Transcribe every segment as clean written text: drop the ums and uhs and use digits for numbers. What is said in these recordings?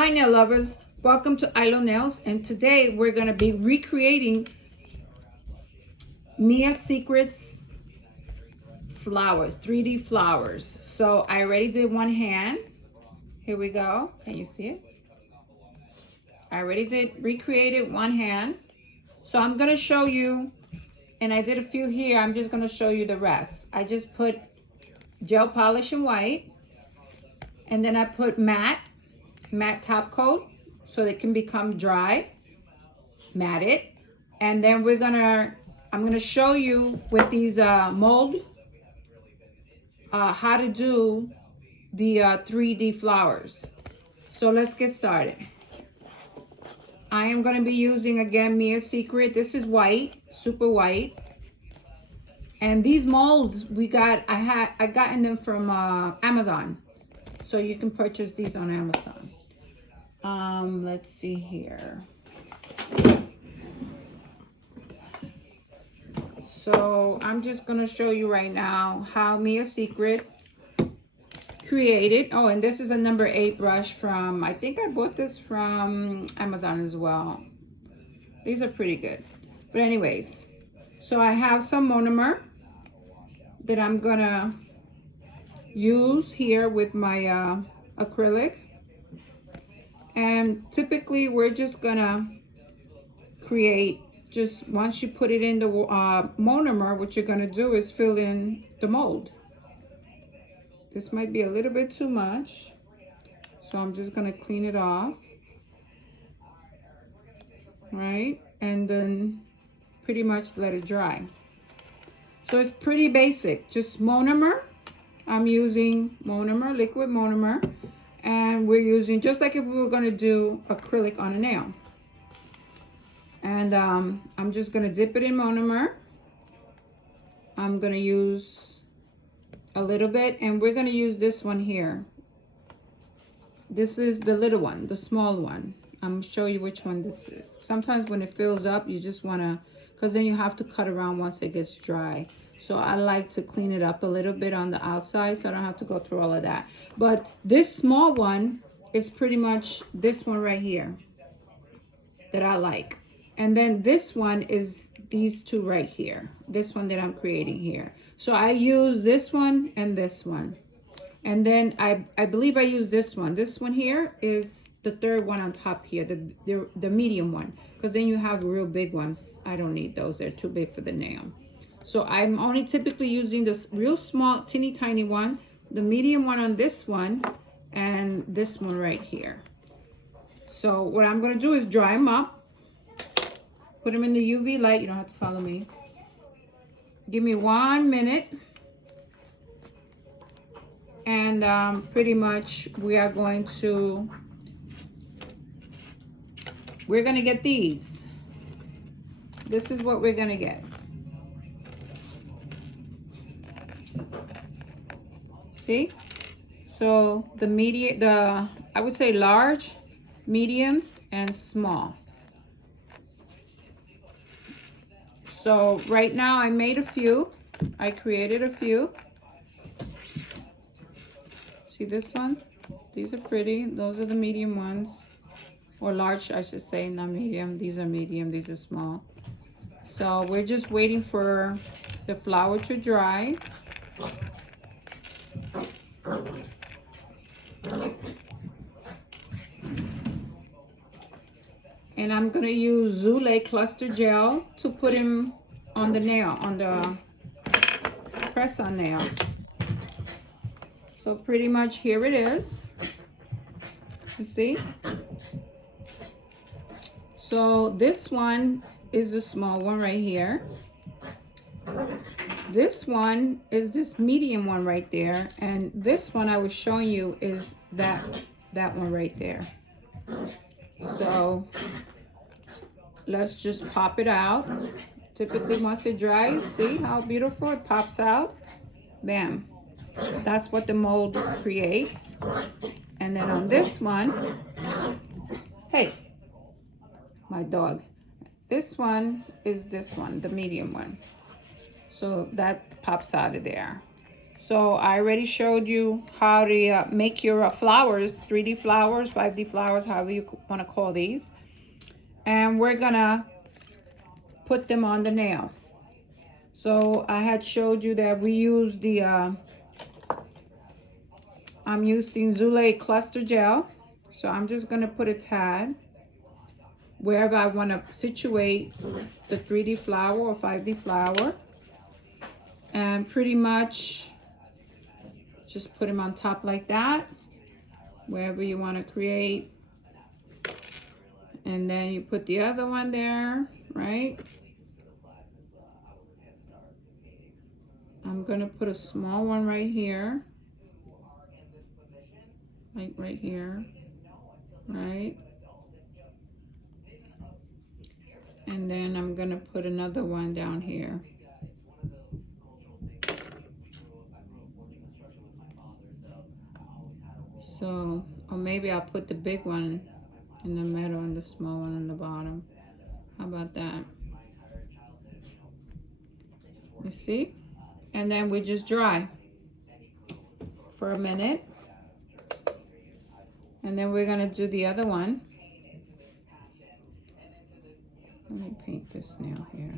Hi nail lovers, welcome to I Love Nails, and today we're going to be recreating Mia Secret's flowers, 3D flowers. So I already did one hand. Here we go. Can you see it? I already recreated one hand. So I'm going to show you, and I did a few here. I'm just going to show you the rest. I just put gel polish in white, and then I put matte top coat so they can become dry, matted. And then I'm gonna show you with these mold how to do the 3D flowers. So let's get started. I am gonna be using again Mia Secret. This is white, super white. And these molds I gotten them from Amazon. So you can purchase these on Amazon. Let's see here. So I'm just gonna show you right now how Mia Secret created. Oh, and this is a number 8 brush from, I think I bought this from Amazon as well. These are pretty good. But anyways, so I have some monomer that I'm gonna use here with my acrylic. And typically we're just gonna create, just once you put it in the monomer, what you're gonna do is fill in the mold. This might be a little bit too much, so I'm just gonna clean it off, right? And then pretty much let it dry. So it's pretty basic, just monomer. I'm using monomer, liquid monomer, and we're using just like if we were gonna do acrylic on a nail. And I'm just gonna dip it in monomer. I'm gonna use a little bit, and we're gonna use this one here. This is the little one, the small one. I'm gonna show you which one this is. Sometimes when it fills up, you just wanna, because then you have to cut around once it gets dry. So I like to clean it up a little bit on the outside so I don't have to go through all of that. But this small one is pretty much this one right here that I like. And then this one is these two right here. This one that I'm creating here. So I use this one and this one. And then I believe I use this one. This one here is the third one on top here, the medium one. Because then you have real big ones. I don't need those. They're too big for the nail. So I'm only typically using this real small, teeny tiny one, the medium one on this one, and this one right here. So what I'm going to do is dry them up. Put them in the UV light. You don't have to follow me. Give me 1 minute. And pretty much we're going to get these. This is what we're going to get. See? So I would say large, medium, and small. So right now I made a few. I created a few. See this one? These are pretty. Those are the medium ones. Or large, I should say, not medium. These are medium, these are small. So we're just waiting for the flower to dry. And I'm gonna use Zule cluster gel to put him on the nail, on the press-on nail. So pretty much here it is. You see? So this one is the small one right here. This one is this medium one right there. And this one I was showing you is that one right there. So let's just pop it out. Typically once it dries, see how beautiful it pops out? Bam. That's what the mold creates. And then on this one, hey, my dog. This one is this one, the medium one. So that pops out of there. So I already showed you how to make your flowers, 3D flowers, 5D flowers, however you want to call these. And we're gonna put them on the nail. So I had showed you that we use the, I'm using Zule cluster gel. So I'm just gonna put a tad wherever I wanna situate the 3D flower or 5D flower. And pretty much just put them on top like that, wherever you wanna create. And then you put the other one there, right? I'm gonna put a small one right here. Like right here, right? And then I'm gonna put another one down here. So, or maybe I'll put the big one in the middle and the small one on the bottom. How about that? You see? And then we just dry for a minute. And then we're gonna do the other one. Let me paint this nail here.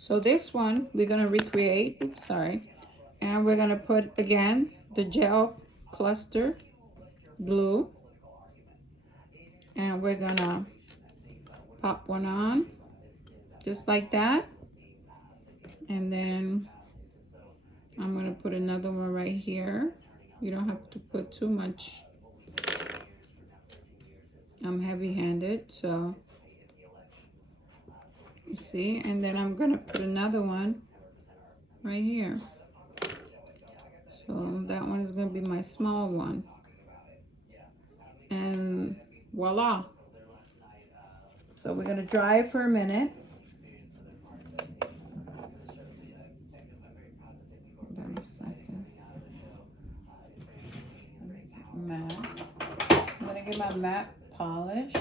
So this one we're gonna recreate, oops, sorry. And we're gonna put, again, the gel cluster glue. And we're gonna pop one on, just like that. And then I'm gonna put another one right here. You don't have to put too much. I'm heavy-handed, so you see. And then I'm gonna put another one right here. So that one is gonna be my small one. And voila. So we're gonna dry it for a minute. Hold on a second. Matte. I'm gonna get my matte polish.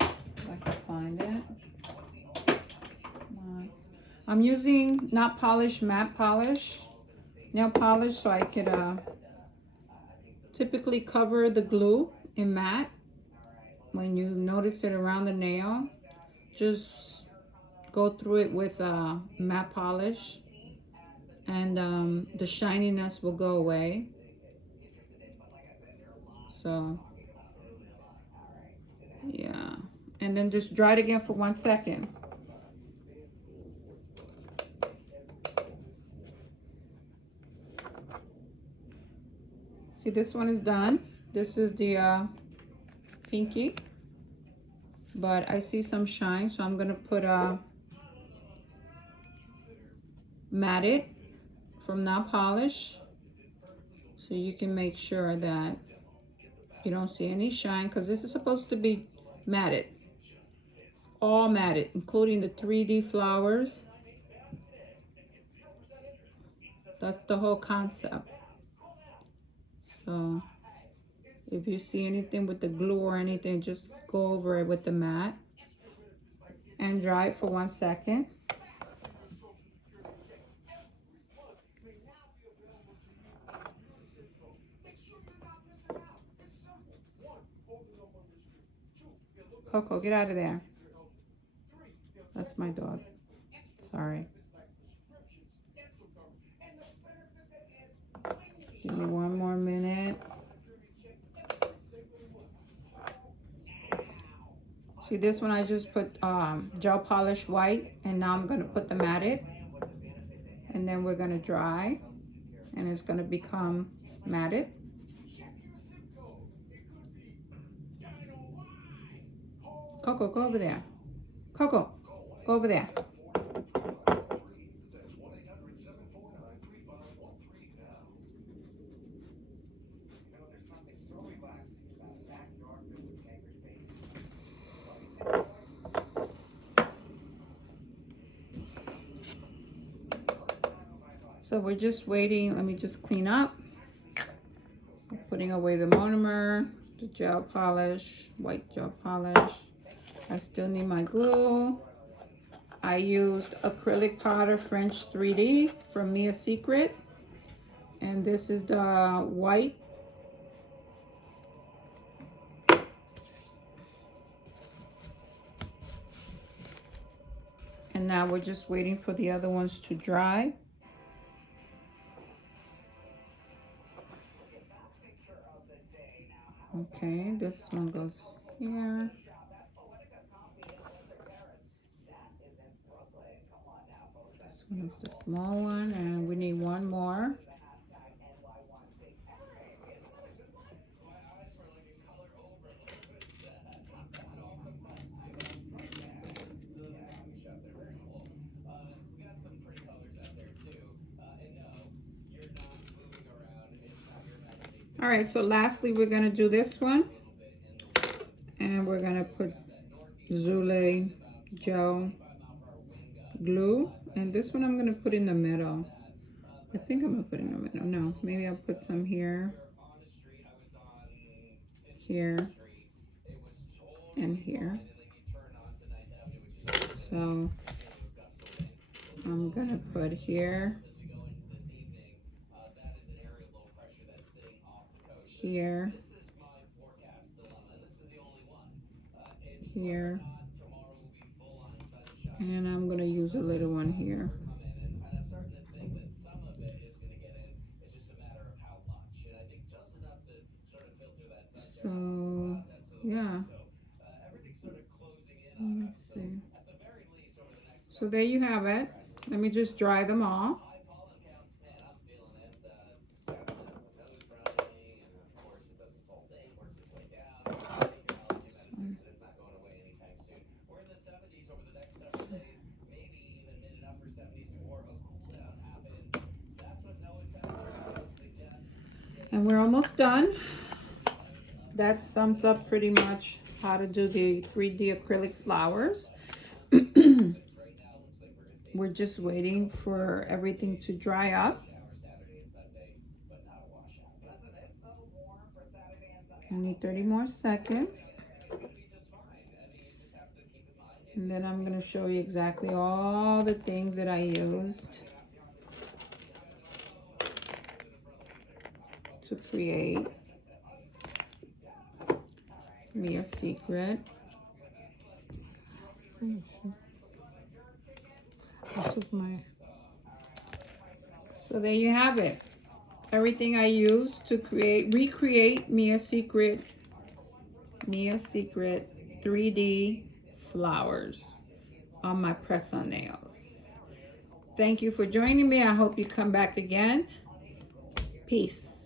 If I can find it. I'm using not polished, matte polish, nail polish, so I could typically cover the glue in matte. When you notice it around the nail, just go through it with matte polish, and the shininess will go away. So yeah, and then just dry it again for 1 second. See, this one is done. This is the pinky, but I see some shine, so I'm gonna put a matted from nail polish, so you can make sure that you don't see any shine, because this is supposed to be matted, all matted, including the 3D flowers. That's the whole concept. So if you see anything with the glue or anything, just go over it with the mat and dry it for 1 second. Coco, get out of there. That's my dog. Sorry. Give me 1 more minute. See, this one I just put gel polish white, and now I'm gonna put the matted, and then we're gonna dry, and it's gonna become matted. Coco, go over there. Coco, go over there. So we're just waiting. Let me just clean up. Putting away the monomer, the gel polish, white gel polish. I still need my glue. I used acrylic powder French 3D from Mia Secret. And this is the white. And now we're just waiting for the other ones to dry. Okay, this one goes here. This one is the small one, and we need one more. All right, so lastly, we're gonna do this one. And we're gonna put Zule gel glue. And this one I'm gonna put in the middle. I think I'm gonna put in the middle. No, maybe I'll put some here, here, and here. So I'm gonna put here, here, here, and I'm gonna use a little one here. So yeah, let's see. So there you have it. Let me just dry them all. And we're almost done. That sums up pretty much how to do the 3D acrylic flowers. We're just waiting for everything to dry up. I need 30 more seconds. And then I'm going to show you exactly all the things that I used to create Mia Secret. I took my... So there you have it. Everything I used to recreate Mia Secret 3D flowers on my press-on nails. Thank you for joining me. I hope you come back again. Peace.